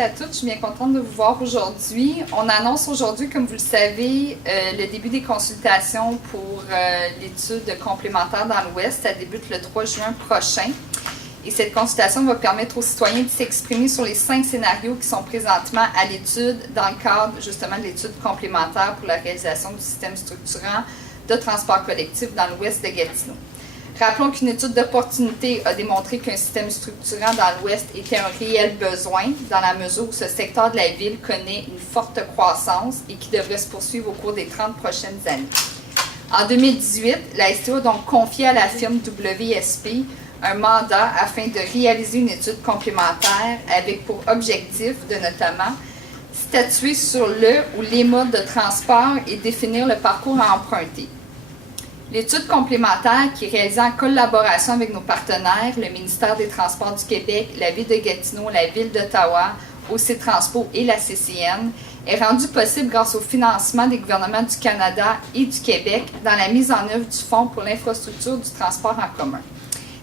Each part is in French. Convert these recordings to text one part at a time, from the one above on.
À toutes, je suis bien contente de vous voir aujourd'hui. On annonce aujourd'hui, comme vous le savez, le début des consultations pour l'étude complémentaire dans l'Ouest. Ça débute le 3 juin prochain. Et cette consultation va permettre aux citoyens de s'exprimer sur les 5 scénarios qui sont présentement à l'étude dans le cadre justement de l'étude complémentaire pour la réalisation du système structurant de transport collectif dans l'Ouest de Gatineau. Rappelons qu'une étude d'opportunité a démontré qu'un système structurant dans l'Ouest était un réel besoin dans la mesure où ce secteur de la ville connaît une forte croissance et qui devrait se poursuivre au cours des 30 prochaines années. En 2018, la STO a donc confié à la firme WSP un mandat afin de réaliser une étude complémentaire avec pour objectif de notamment statuer sur le ou les modes de transport et définir le parcours à emprunter. L'étude complémentaire, qui est réalisée en collaboration avec nos partenaires, le ministère des Transports du Québec, la Ville de Gatineau, la Ville d'Ottawa, OC Transpo et la CCN, est rendue possible grâce au financement des gouvernements du Canada et du Québec dans la mise en œuvre du Fonds pour l'infrastructure du transport en commun.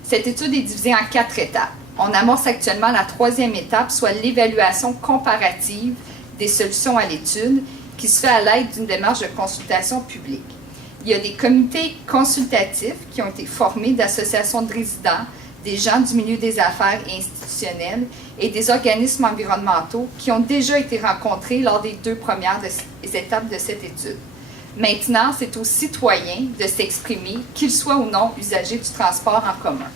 Cette étude est divisée en 4 étapes. On amorce actuellement la 3e étape, soit l'évaluation comparative des solutions à l'étude, qui se fait à l'aide d'une démarche de consultation publique. Il y a des comités consultatifs qui ont été formés d'associations de résidents, des gens du milieu des affaires et institutionnels et des organismes environnementaux qui ont déjà été rencontrés lors des 2 premières étapes de cette étude. Maintenant, c'est aux citoyens de s'exprimer, qu'ils soient ou non usagers du transport en commun.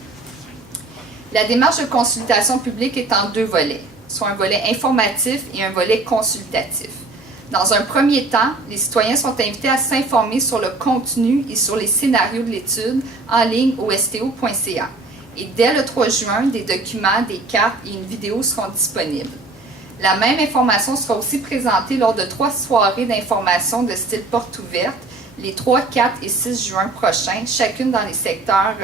La démarche de consultation publique est en 2 volets, soit un volet informatif et un volet consultatif. Dans un premier temps, les citoyens sont invités à s'informer sur le contenu et sur les scénarios de l'étude en ligne au sto.ca. Et dès le 3 juin, des documents, des cartes et une vidéo seront disponibles. La même information sera aussi présentée lors de 3 soirées d'information de style porte ouverte, les 3, 4 et 6 juin prochains, chacune dans les secteurs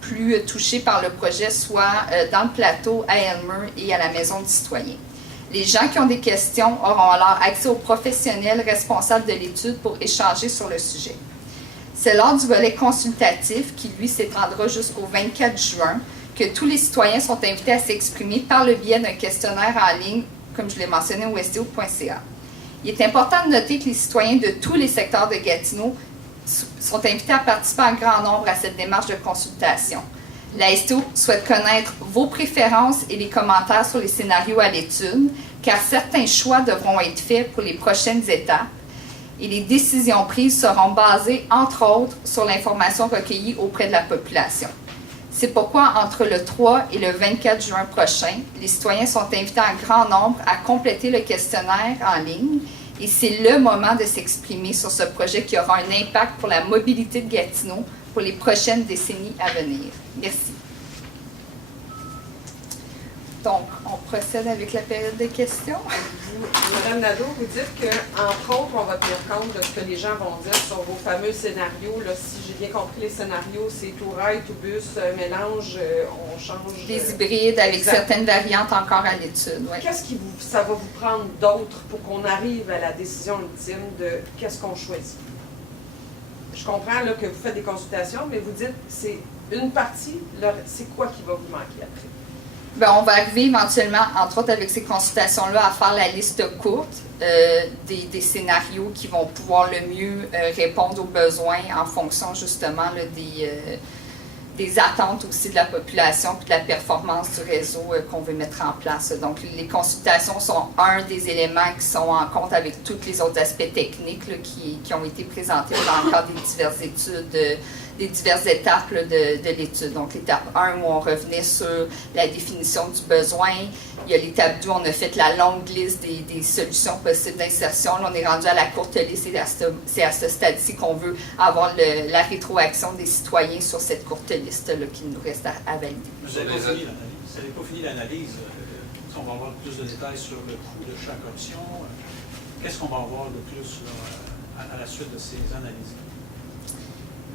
plus touchés par le projet, soit dans le plateau, à Elmer et à la Maison du citoyen. Les gens qui ont des questions auront alors accès aux professionnels responsables de l'étude pour échanger sur le sujet. C'est lors du volet consultatif, qui lui s'étendra jusqu'au 24 juin, que tous les citoyens sont invités à s'exprimer par le biais d'un questionnaire en ligne, comme je l'ai mentionné au sto.ca. Il est important de noter que les citoyens de tous les secteurs de Gatineau sont invités à participer en grand nombre à cette démarche de consultation. La STO souhaite connaître vos préférences et les commentaires sur les scénarios à l'étude, car certains choix devront être faits pour les prochaines étapes et les décisions prises seront basées, entre autres, sur l'information recueillie auprès de la population. C'est pourquoi, entre le 3 et le 24 juin prochain, les citoyens sont invités en grand nombre à compléter le questionnaire en ligne et c'est le moment de s'exprimer sur ce projet qui aura un impact pour la mobilité de Gatineau pour les prochaines décennies à venir. Merci. Donc, on procède avec la période de questions. Madame Nadeau, vous dites qu'entre autres, on va tenir compte de ce que les gens vont dire sur vos fameux scénarios. Là, si j'ai bien compris les scénarios, c'est tout rail, tout bus, mélange, on change... Des hybrides avec certaines variantes encore à l'étude. Ouais. Qu'est-ce qui ça va vous prendre d'autre pour qu'on arrive à la décision ultime de qu'est-ce qu'on choisit? Je comprends là, que vous faites des consultations, mais vous dites c'est une partie, c'est quoi qui va vous manquer après? Bien, on va arriver éventuellement, entre autres avec ces consultations-là, à faire la liste courte des scénarios qui vont pouvoir le mieux répondre aux besoins en fonction justement là, des attentes aussi de la population et de la performance du réseau qu'on veut mettre en place. Donc, les consultations sont un des éléments qui sont en compte avec tous les autres aspects techniques là, qui ont été présentés dans le cadre des diverses études, des diverses étapes là, de l'étude. Donc, l'étape 1 où on revenait sur la définition du besoin. Il y a l'étape 2 où on a fait la longue liste des solutions possibles d'insertion. Là, on est rendu à la courte liste et c'est à ce stade-ci qu'on veut avoir la rétroaction des citoyens sur cette courte liste-là qu'il nous reste à valider. Vous n'avez pas fini l'analyse. On va avoir plus de détails sur le coût de chaque option. Qu'est-ce qu'on va avoir de plus là, à la suite de ces analyses?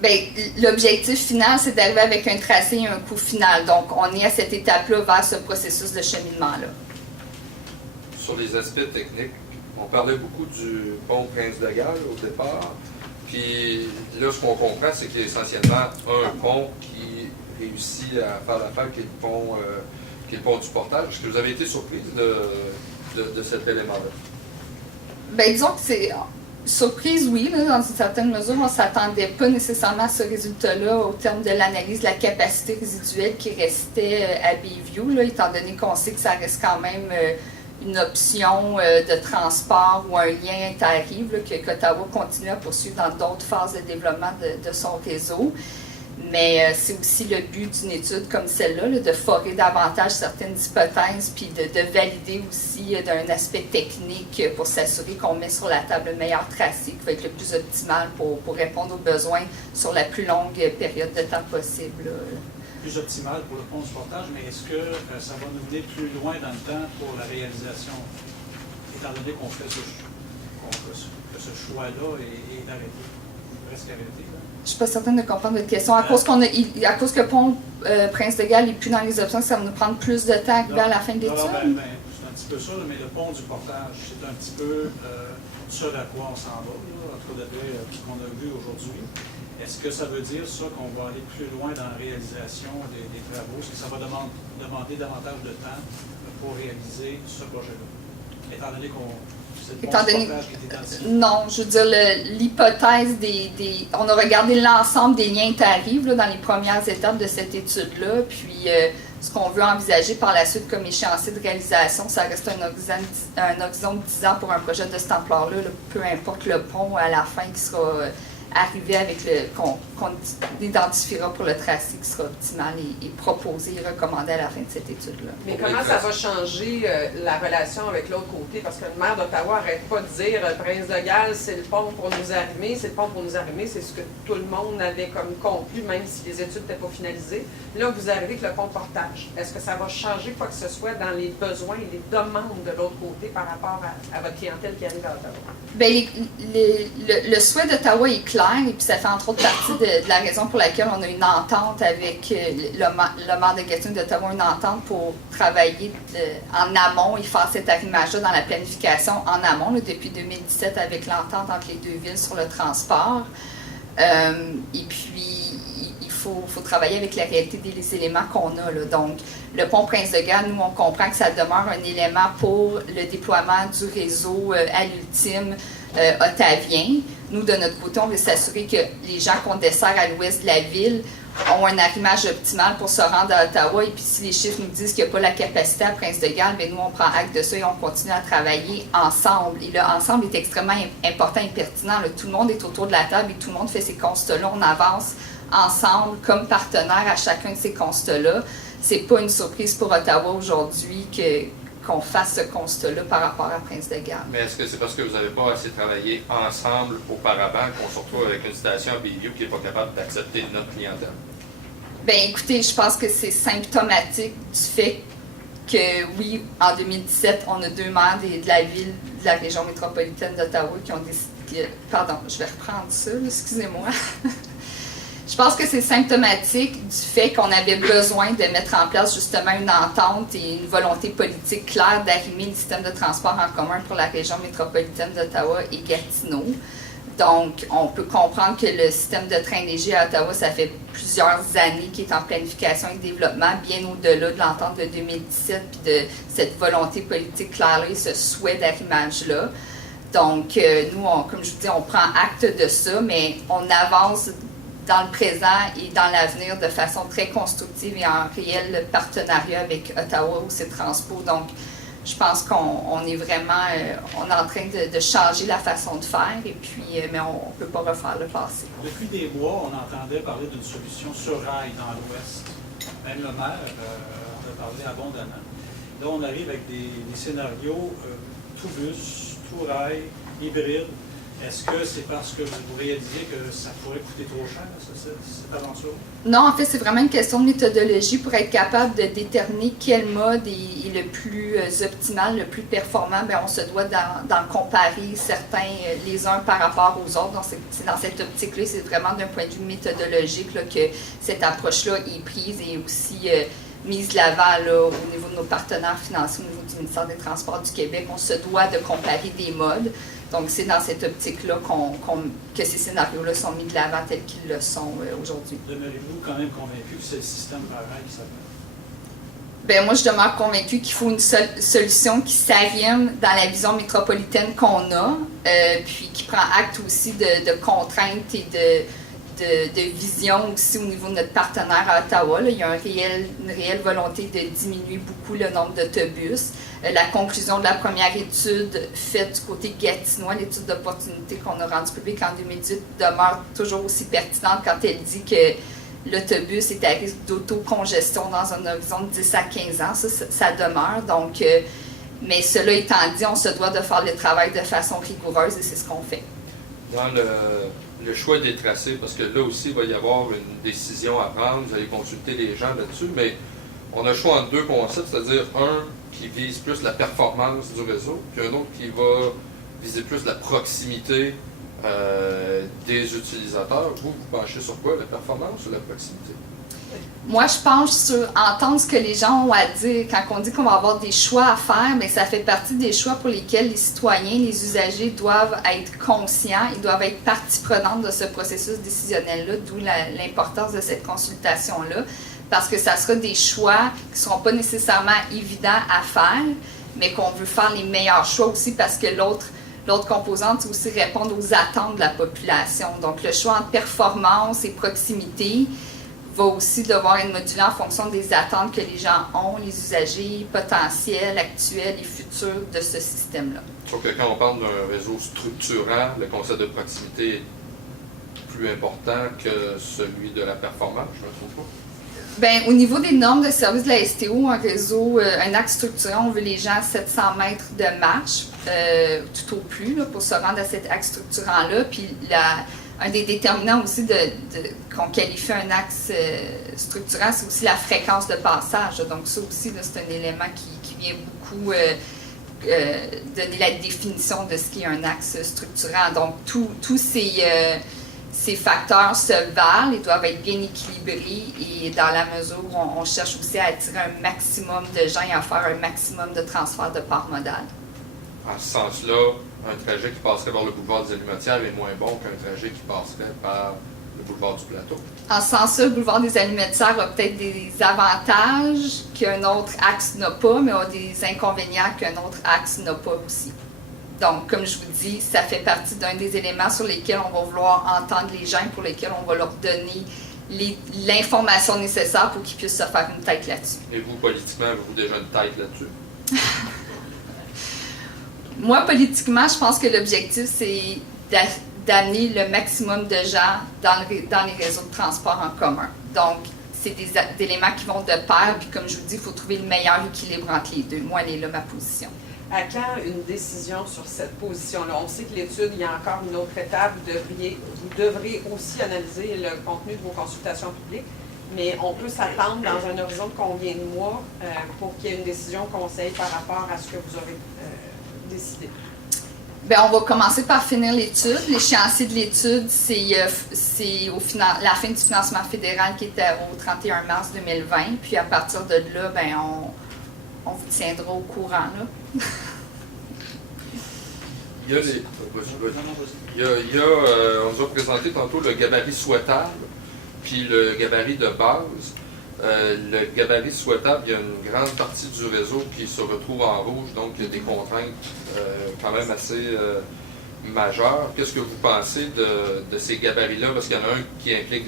Bien, l'objectif final, c'est d'arriver avec un tracé et un coût final. Donc, on est à cette étape-là vers ce processus de cheminement-là. Sur les aspects techniques, on parlait beaucoup du pont Prince-de-Galles au départ. Puis là, ce qu'on comprend, c'est qu'il y a essentiellement un pont qui réussit à faire l'affaire, qui est le pont qui est le pont du portage. Est-ce que vous avez été surprise de cet élément-là? Bien, disons que c'est surprise, oui, là, dans une certaine mesure. On ne s'attendait pas nécessairement à ce résultat-là au terme de l'analyse de la capacité résiduelle qui restait à Bayview, là, étant donné qu'on sait que ça reste quand même une option de transport ou un lien interrive qu'Ottawa continue à poursuivre dans d'autres phases de développement de son réseau. Mais c'est aussi le but d'une étude comme celle-là, là, de forer davantage certaines hypothèses, puis de valider aussi d'un aspect technique pour s'assurer qu'on met sur la table le meilleur tracé qui va être le plus optimal pour répondre aux besoins sur la plus longue période de temps possible. Là. Plus optimal pour le pont du portage, mais est-ce que ça va nous mener plus loin dans le temps pour la réalisation, étant donné qu'on fait ce choix-là est arrêté, presque arrêté? Là? Je ne suis pas certaine de comprendre votre question. À cause que le pont Prince de Galles n'est plus dans les options, ça va nous prendre plus de temps à arriver à la fin de l'étude? C'est un petit peu ça, mais le pont du portage, c'est un petit peu ce à quoi on s'en va, là, en tout cas d'après ce qu'on a vu aujourd'hui. Est-ce que ça veut dire ça qu'on va aller plus loin dans la réalisation des travaux? Est-ce que ça va demander davantage de temps pour réaliser ce projet-là? Étant donné qu'on... Non, je veux dire, l'hypothèse on a regardé l'ensemble des liens tarifs là, dans les premières étapes de cette étude-là, puis ce qu'on veut envisager par la suite comme échéancier de réalisation, ça reste un horizon de 10 ans pour un projet de cette ampleur-là, peu importe le pont à la fin qui sera arrivé avec qu'on identifiera pour le tracé qui sera optimal et proposé et recommandé à la fin de cette étude-là. Mais comment ça va changer la relation avec l'autre côté? Parce que le maire d'Ottawa n'arrête pas de dire Prince de Galles, c'est le pont pour nous arrimer, c'est le pont pour nous arrimer, c'est ce que tout le monde avait comme conclu, même si les études n'étaient pas finalisées. Là, vous arrivez avec le pont de portage. Est-ce que ça va changer quoi que ce soit dans les besoins et les demandes de l'autre côté par rapport à votre clientèle qui arrive à Ottawa? Bien, le souhait d'Ottawa est clair, et puis ça fait entre autres partie de la raison pour laquelle on a une entente avec le maire de Gatineau d'Ottawa, une entente pour travailler en amont et faire cet arrimage-là dans la planification en amont, là, depuis 2017 avec l'entente entre les deux villes sur le transport. Et puis, il faut travailler avec la réalité des éléments qu'on a. Là. Donc, le pont Prince de Galles, nous, on comprend que ça demeure un élément pour le déploiement du réseau à l'ultime ottavien. Nous, de notre côté, on veut s'assurer que les gens qu'on dessert à l'ouest de la ville ont un arrimage optimal pour se rendre à Ottawa. Et puis, si les chiffres nous disent qu'il n'y a pas la capacité à Prince de Galles, bien, nous, on prend acte de ça et on continue à travailler ensemble. Et le ensemble est extrêmement important et pertinent. Là. Tout le monde est autour de la table et tout le monde fait ces constats-là. On avance ensemble comme partenaire à chacun de ces constats-là. C'est pas une surprise pour Ottawa aujourd'hui qu'on fasse ce constat-là par rapport à Prince de Galles. Mais est-ce que c'est parce que vous n'avez pas assez travaillé ensemble auparavant qu'on se retrouve avec une station à Bayview qui n'est pas capable d'accepter notre clientèle? Bien, écoutez, je pense que c'est symptomatique du fait que, oui, en 2017, on a deux maires de la ville, de la région métropolitaine d'Ottawa qui ont décidé... Pardon, je vais reprendre ça, là, excusez-moi. Je pense que c'est symptomatique du fait qu'on avait besoin de mettre en place justement une entente et une volonté politique claire d'arrimer le système de transport en commun pour la région métropolitaine d'Ottawa et Gatineau. Donc, on peut comprendre que le système de train léger à Ottawa, ça fait plusieurs années qu'il est en planification et développement, bien au-delà de l'entente de 2017 puis de cette volonté politique claire-là et ce souhait d'arrimage-là. Donc, nous, comme je vous dis, on prend acte de ça, mais on avance dans le présent et dans l'avenir de façon très constructive et en réel partenariat avec Ottawa ou ses transports. Donc, je pense qu'on est vraiment on est en train de changer la façon de faire, et puis, mais on ne peut pas refaire le passé. Depuis des mois, on entendait parler d'une solution sur rail dans l'Ouest. Même le maire en a parlé abondamment. Là, on arrive avec des scénarios tout bus, tout rail, hybride. Est-ce que c'est parce que vous réalisez que ça pourrait coûter trop cher, cette aventure? Non, en fait, c'est vraiment une question de méthodologie pour être capable de déterminer quel mode est le plus optimal, le plus performant. Bien, on se doit d'en comparer certains les uns par rapport aux autres. Donc, c'est dans cette optique-là, c'est vraiment d'un point de vue méthodologique là, que cette approche-là est prise et aussi mise de l'avant là, au niveau de nos partenaires financiers, au niveau du ministère des Transports du Québec. On se doit de comparer des modes. Donc, c'est dans cette optique-là que ces scénarios-là sont mis de l'avant tels qu'ils le sont aujourd'hui. Demeurez-vous quand même convaincu que c'est le système par rail qui s'appelle? Ben moi, je demeure convaincue qu'il faut une solution qui s'arrime dans la vision métropolitaine qu'on a, puis qui prend acte aussi de contraintes et de vision aussi au niveau de notre partenaire à Ottawa. Là. Il y a une réelle volonté de diminuer beaucoup le nombre d'autobus. La conclusion de la première étude faite du côté gatinois, l'étude d'opportunité qu'on a rendue publique en 2018, demeure toujours aussi pertinente quand elle dit que l'autobus est à risque d'autocongestion dans un horizon de 10 à 15 ans. Ça demeure. Donc, mais cela étant dit, on se doit de faire le travail de façon rigoureuse et c'est ce qu'on fait. Dans le choix des tracés, parce que là aussi, il va y avoir une décision à prendre, vous allez consulter les gens là-dessus, mais on a le choix entre deux concepts, c'est-à-dire un qui vise plus la performance du réseau, puis un autre qui va viser plus la proximité des utilisateurs. Vous penchez sur quoi, la performance ou la proximité? Moi, je penche sur entendre ce que les gens ont à dire. Quand on dit qu'on va avoir des choix à faire, bien, ça fait partie des choix pour lesquels les citoyens, les usagers doivent être conscients, ils doivent être partie prenante de ce processus décisionnel-là, d'où l'importance de cette consultation-là, parce que ça sera des choix qui ne seront pas nécessairement évidents à faire, mais qu'on veut faire les meilleurs choix aussi parce que l'autre composante, c'est aussi répondre aux attentes de la population. Donc, le choix entre performance et proximité va aussi devoir être modulé en fonction des attentes que les gens ont, les usagers potentiels, actuels et futurs de ce système-là. Sauf que quand on parle d'un réseau structurant, le concept de proximité est plus important que celui de la performance, je ne me trouve pas. Bien, au niveau des normes de service de la STO, un réseau, un axe structurant, on veut les gens à 700 mètres de marche, tout au plus, là, pour se rendre à cet axe structurant-là. Puis un des déterminants aussi qu'on qualifie un axe structurant, c'est aussi la fréquence de passage. Donc ça aussi, c'est un élément qui vient beaucoup donner la définition de ce qu'est un axe structurant. Donc tous ces facteurs se valent et doivent être bien équilibrés et dans la mesure où on cherche aussi à attirer un maximum de gens et à faire un maximum de transferts de part modale. En ce sens-là, un trajet qui passerait par le boulevard des Allumetières est moins bon qu'un trajet qui passerait par le boulevard du Plateau. En ce sens-là, le boulevard des Allumetières a peut-être des avantages qu'un autre axe n'a pas, mais a des inconvénients qu'un autre axe n'a pas aussi. Donc, comme je vous dis, ça fait partie d'un des éléments sur lesquels on va vouloir entendre les gens, pour lesquels on va leur donner l'information nécessaire pour qu'ils puissent se faire une tête là-dessus. Et vous, politiquement, avez-vous déjà une tête là-dessus? Moi, politiquement, je pense que l'objectif, c'est d'amener le maximum de gens dans les réseaux de transport en commun. Donc, c'est des éléments qui vont de pair, puis comme je vous dis, il faut trouver le meilleur équilibre entre les deux. Moi, elle est là, ma position. À quand une décision sur cette position-là? On sait que l'étude, il y a encore une autre étape. Vous devrez aussi analyser le contenu de vos consultations publiques, mais on peut s'attendre dans un horizon de combien de mois pour qu'il y ait une décision conseil par rapport à ce que vous aurez décidé? Bien, on va commencer par finir l'étude. L'échéancier de l'étude, c'est la fin du financement fédéral qui était au 31 mars 2020. Puis à partir de là, bien, on vous tiendra au courant. Là. On nous a présenté tantôt le gabarit souhaitable, puis le gabarit de base. Le gabarit souhaitable, il y a une grande partie du réseau qui se retrouve en rouge, donc il y a des contraintes quand même assez majeures. Qu'est-ce que vous pensez de ces gabarits-là? Parce qu'il y en a un qui implique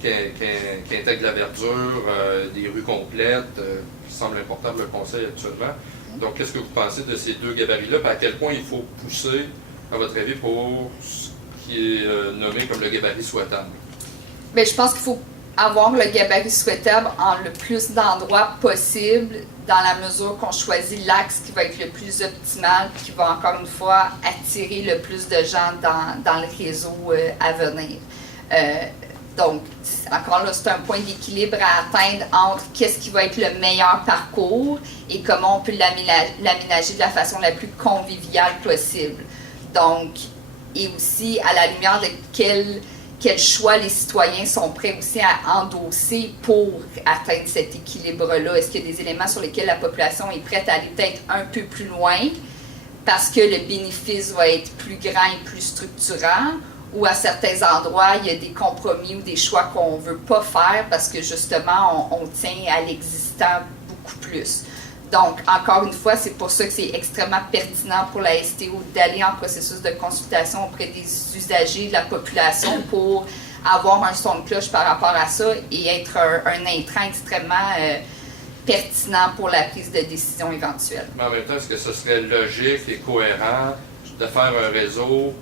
qui intègre la verdure, des rues complètes, qui semble important pour le Conseil actuellement. Donc, qu'est-ce que vous pensez de ces deux gabarits-là? À quel point il faut pousser, à votre avis, pour ce qui est nommé comme le gabarit souhaitable? Bien, je pense qu'il faut avoir le gabarit souhaitable en le plus d'endroits possible, dans la mesure qu'on choisit l'axe qui va être le plus optimal, qui va encore une fois attirer le plus de gens dans le réseau à venir. Donc, encore là, c'est un point d'équilibre à atteindre entre qu'est-ce qui va être le meilleur parcours et comment on peut l'aménager de la façon la plus conviviale possible. Donc, et aussi à la lumière de quel choix les citoyens sont prêts aussi à endosser pour atteindre cet équilibre-là. Est-ce qu'il y a des éléments sur lesquels la population est prête à aller peut-être un peu plus loin parce que le bénéfice va être plus grand et plus structurant, ou à certains endroits, il y a des compromis ou des choix qu'on ne veut pas faire parce que justement, on tient à l'existant beaucoup plus. Donc, encore une fois, c'est pour ça que c'est extrêmement pertinent pour la STO d'aller en processus de consultation auprès des usagers, de la population, pour avoir un son de cloche par rapport à ça et être un intrant extrêmement pertinent pour la prise de décision éventuelle. Mais en même temps, est-ce que ce serait logique et cohérent de faire un réseau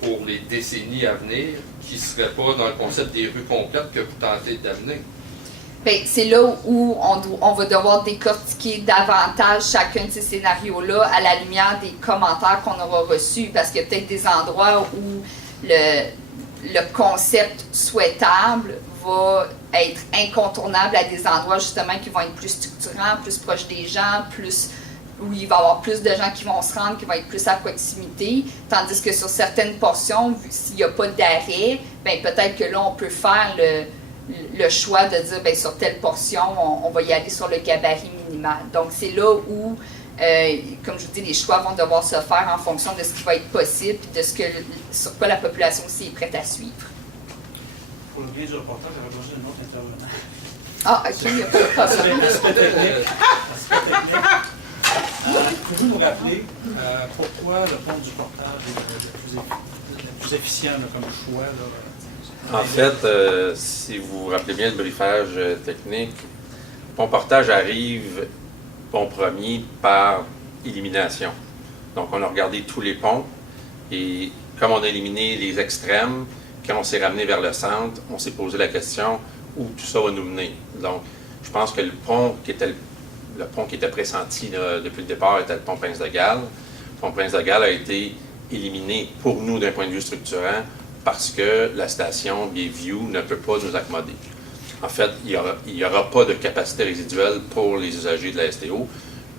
pour les décennies à venir qui ne serait pas dans le concept des rues complètes que vous tentez d'amener? Bien, c'est là où on va devoir décortiquer davantage chacun de ces scénarios-là à la lumière des commentaires qu'on aura reçus, parce qu'il y a peut-être des endroits où le concept souhaitable va être incontournable à des endroits justement qui vont être plus structurants, plus proches des gens, où il va y avoir plus de gens qui vont se rendre, qui vont être plus à proximité, tandis que sur certaines portions, s'il n'y a pas d'arrêt, bien peut-être que là, on peut faire le choix de dire, bien sur telle portion, on va y aller sur le gabarit minimal. Donc, c'est là où, comme je vous dis, les choix vont devoir se faire en fonction de ce qui va être possible et de sur quoi la population aussi est prête à suivre. Pour le bien du reportage, j'aurais besoin d'un autre intervenant. Ah, OK, il n'y a pas de problème. Aspect technique. Pouvez-vous nous rappeler pourquoi le pont du portage est le plus efficient là, comme choix? Là, en fait, si vous vous rappelez bien le briefage technique, le pont portage arrive pont premier par élimination. Donc, on a regardé tous les ponts et comme on a éliminé les extrêmes, quand on s'est ramené vers le centre, on s'est posé la question où tout ça va nous mener. Donc, je pense que le pont qui était pressenti là, depuis le départ était le pont Prince-de-Galles. Le pont Prince-de-Galles a été éliminé pour nous d'un point de vue structurant parce que la station Bayview ne peut pas nous accommoder. En fait, il n'y aura pas de capacité résiduelle pour les usagers de la STO.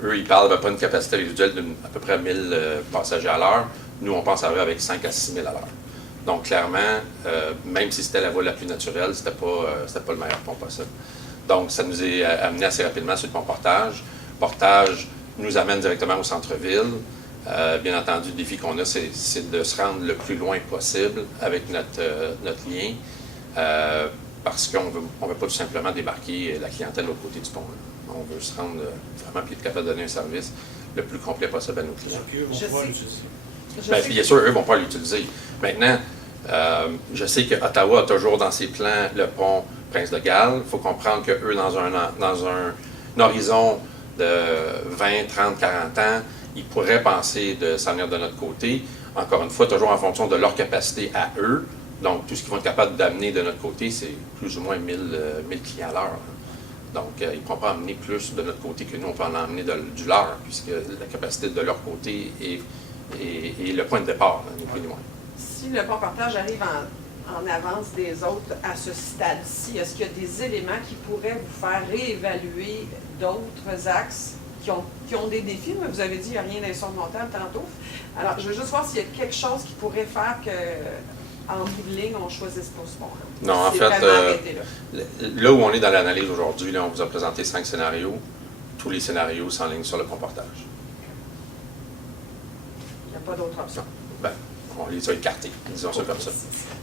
Eux, ils parlent de pas une capacité résiduelle d'à peu près 1000 passagers à l'heure. Nous, on pense arriver avec 5 à 6 000 à l'heure. Donc, clairement, même si c'était la voie la plus naturelle, c'était pas le meilleur pont possible. Donc, ça nous est amené assez rapidement sur le pont portage. Portage nous amène directement au centre-ville. Bien entendu, le défi qu'on a, c'est de se rendre le plus loin possible avec notre lien, parce qu'on ne veut pas tout simplement débarquer la clientèle de l'autre côté du pont. On veut se rendre vraiment puis être capable de donner un service le plus complet possible à nos clients. Eux vont pouvoir l'utiliser. Bien sûr, eux vont pas l'utiliser. Maintenant, je sais que Ottawa a toujours dans ses plans le pont Prince-de-Galles. Il faut comprendre qu'eux, dans un horizon de 20, 30, 40 ans, ils pourraient penser de s'en venir de notre côté. Encore une fois, toujours en fonction de leur capacité à eux. Donc, tout ce qu'ils vont être capables d'amener de notre côté, c'est plus ou moins 1000 clients à l'heure. Donc, ils ne pourront pas amener plus de notre côté que nous, on peut en emmener du leur, puisque la capacité de leur côté est le point de départ, ni plus ni moins. Si le pont portage arrive en avance des autres à ce stade-ci, est-ce qu'il y a des éléments qui pourraient vous faire réévaluer d'autres axes qui ont des défis, mais vous avez dit qu'il n'y a rien d'insurmontable tantôt. Alors, je veux juste voir s'il y a quelque chose qui pourrait faire qu'en bout de ligne, on choisisse pas ce pont-là. Non, en fait, là où on est dans l'analyse aujourd'hui, là, on vous a présenté 5 scénarios. Tous les scénarios s'enlignent sur le pont portage. Il n'y a pas d'autre option. Ben, on les a écartés, disons ça comme ça.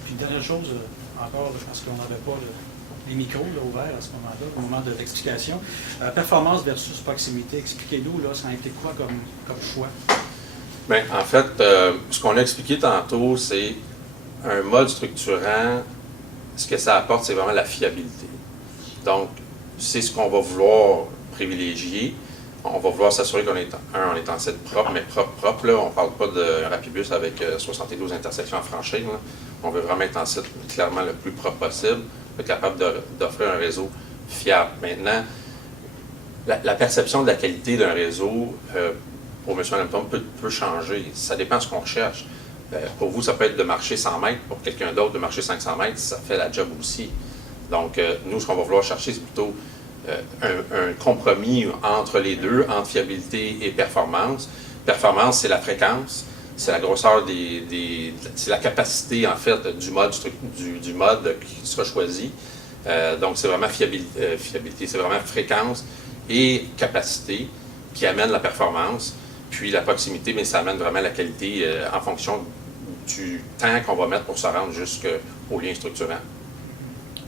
Puis, dernière chose, encore, je pense qu'on n'avait pas les micros là, ouverts à ce moment-là, au moment de l'explication. Performance versus proximité, expliquez-nous, là, ça a été quoi comme choix? Bien, en fait, ce qu'on a expliqué tantôt, c'est un mode structurant, ce que ça apporte, c'est vraiment la fiabilité. Donc, c'est ce qu'on va vouloir privilégier. On va vouloir s'assurer qu'on est en site propre, mais propre, là, on ne parle pas de Rapibus avec 72 intersections à franchir. Là. On veut vraiment être en site clairement le plus propre possible, être capable d'offrir un réseau fiable. Maintenant, la perception de la qualité d'un réseau, pour M. Lamton, peut changer. Ça dépend de ce qu'on recherche. Pour vous, ça peut être de marcher 100 mètres. Pour quelqu'un d'autre, de marcher 500 mètres, ça fait la job aussi. Donc, nous, ce qu'on va vouloir chercher, c'est plutôt un compromis entre les deux, entre fiabilité et performance. Performance, c'est la fréquence, c'est la grosseur c'est la capacité, en fait, du mode qui sera choisi. Donc, c'est vraiment fiabilité, c'est vraiment fréquence et capacité qui amène la performance. Puis la proximité, mais ça amène vraiment la qualité en fonction du temps qu'on va mettre pour se rendre jusqu'au lien structurant.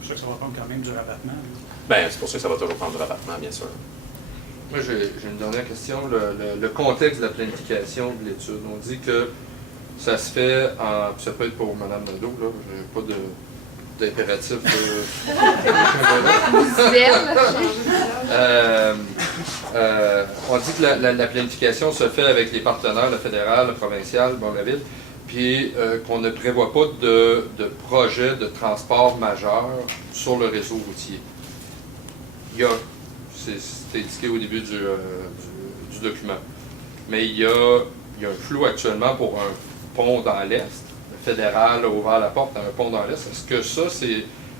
Je sais que ça va prendre quand même du rabattement. Bien, c'est pour ça que ça va toujours prendre du rabattement, bien sûr. Moi, j'ai une dernière question. Le contexte de la planification de l'étude. On dit que ça se fait en. Ça peut être pour Mme Nadeau, là. J'ai pas d'impératif. On dit que la planification se fait avec les partenaires, le fédéral, le provincial, bon, la ville, puis qu'on ne prévoit pas de projet de transport majeur sur le réseau routier. Il y a, c'est indiqué au début du document, mais il y a un flou actuellement pour un pont dans l'Est. Le fédéral a ouvert la porte à un pont dans l'Est. Est-ce que ça,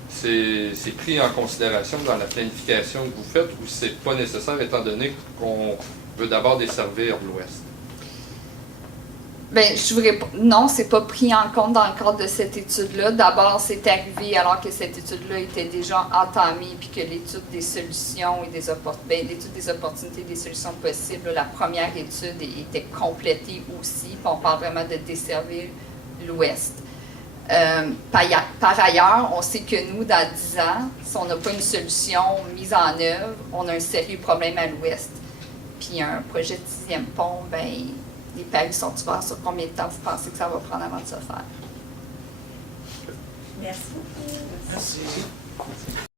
c'est pris en considération dans la planification que vous faites ou c'est pas nécessaire étant donné qu'on veut d'abord desservir l'Ouest? Bien, non, c'est pas pris en compte dans le cadre de cette étude-là. D'abord, c'est arrivé alors que cette étude-là était déjà entamée, puis que l'étude des solutions et l'étude des opportunités et des solutions possibles, la première étude était complétée aussi, puis on parle vraiment de desservir l'Ouest. Par ailleurs, on sait que nous, dans 10 ans, si on n'a pas une solution mise en œuvre, on a un sérieux problème à l'Ouest. Puis un projet de 6e pont, bien, les paris sont ouverts sur combien de temps vous pensez que ça va prendre avant de se faire? Merci. Merci.